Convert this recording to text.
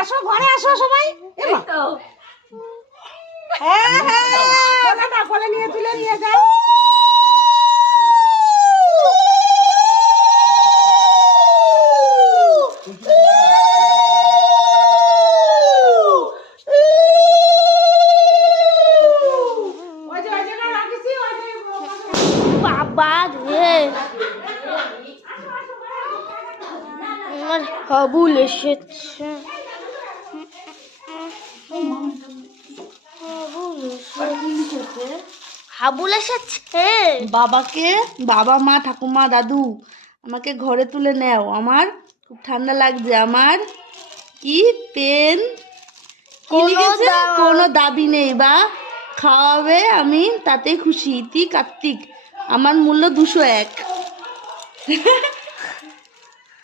আসো ঘরে আসো সবাই। হ্যাঁ হ্যাঁ কোলে নিয়ে তুলে নিয়ে যাও। বাবা রে আমার হাবুল এসেছে। হাবুল এসেছে। বাবাকে, বাবা মা ঠাকুমা দাদু আমাকে ঘরে তুলে নেও, আমার খুব ঠান্ডা লাগছে। আমার কি পেন কোনো দাবি নেই বা খাওয়াবে, আমি তাতেই খুশি। ইতি কার্তিক, আমার মূল্য 201।